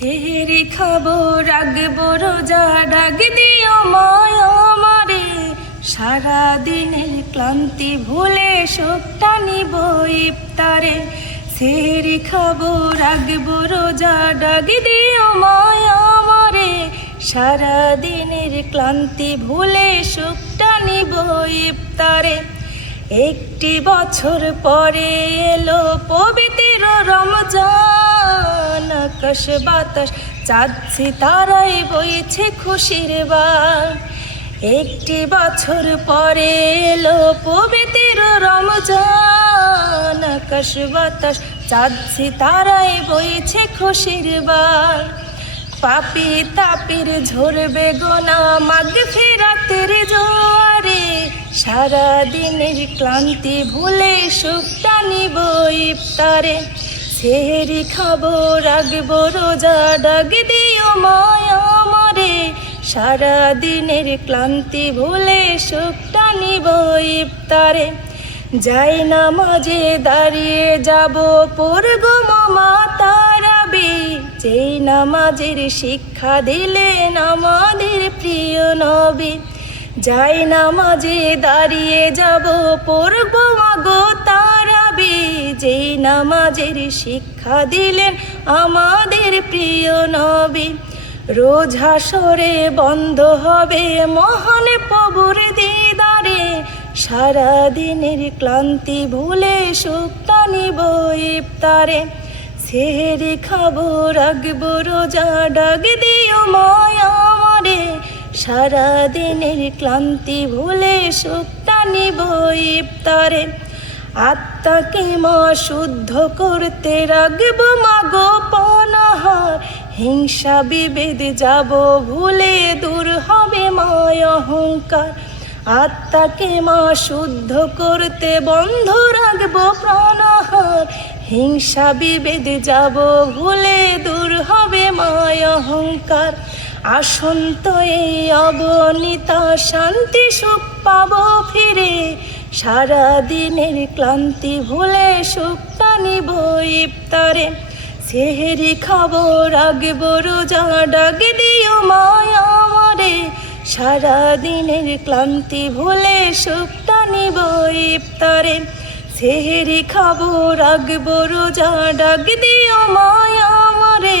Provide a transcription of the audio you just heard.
সেহেরি খাব রাখব, রোজা ডাক দিও মায়া আমারে। সারা দিনের ক্লান্তি ভুলে শোকটা নিব ইফতারে। সেহেরি খাব রাখব, রোজা ডাক দিও মায়া আমারে। সারা দিনের ক্লান্তি ভুলে শোকটা নিব ইফতারে। একটি বছর পরে এলো পবিত্র রমজান। আকাশ বাতাস চাঁদছি তারাই বইছে খুশির বার। একটি বছর পরে এলো পবিত্র রমজান। আকাশ বাতাস চাঁদছি তারাই বইছে খুশির বার। পাপি তাপির ঝরবে গোনা মাগ ফেরাতের জোয়ারে। সারাদিনের ক্লান্তি ভুলে সুখটা নিব ইফতারে। সেহেরি খাব রাখব রোজা ডাক দিও মায়া আমারে। সারা দিনের ক্লান্তি ভুলে সুখটা নিব ইফতারে। যাই না মাঝে দাঁড়িয়ে যাব পড়গো মামা তারাবি যেই নামাজের শিক্ষা দিলেন আমাদের প্রিয় নবী যাই নামাজে দাঁড়িয়ে যাব, পড়ব মাগো তারাবি যেই নামাজের শিক্ষা দিলেন আমাদের প্রিয় নবী। রোজ হাসরে বন্ধ হবে মহান প্রভুর দিদারে। সারা দিনের ক্লান্তি ভুলে সুখটা নিব ইফতারে। সেহেরি খাব, রাখব, রোজা, ডাক দিও মায়া। সারা দিনের ক্লান্তি ভুলে সুখটা নিব ইফতারে। আত্মাকে মা শুদ্ধ করতে রাখব মাগো পনাহার হিংসা বিভেদ যাব ভুলে দূর হবে মায় অহংকার। আত্মাকে মা শুদ্ধ করতে বন্ধ রাখব প্রাণাহার হিংসা বিভেদ যাব ভুলে দূর হবে মায় অহংকার। আসন্ত এই অবনীতা শান্তি সুখ পাব ফিরে। সারা দিনের ক্লান্তি ভুলে সুখটা নিব ইফতারে। সেহেরি খাব রাখব রোজা ডাক দিও মায়া আমারে। সারা দিনের ক্লান্তি ভুলে সুখ নিব ইফতারে। সেহেরি খাব রাখব রোজা ডাক দিও মায়া আমারে।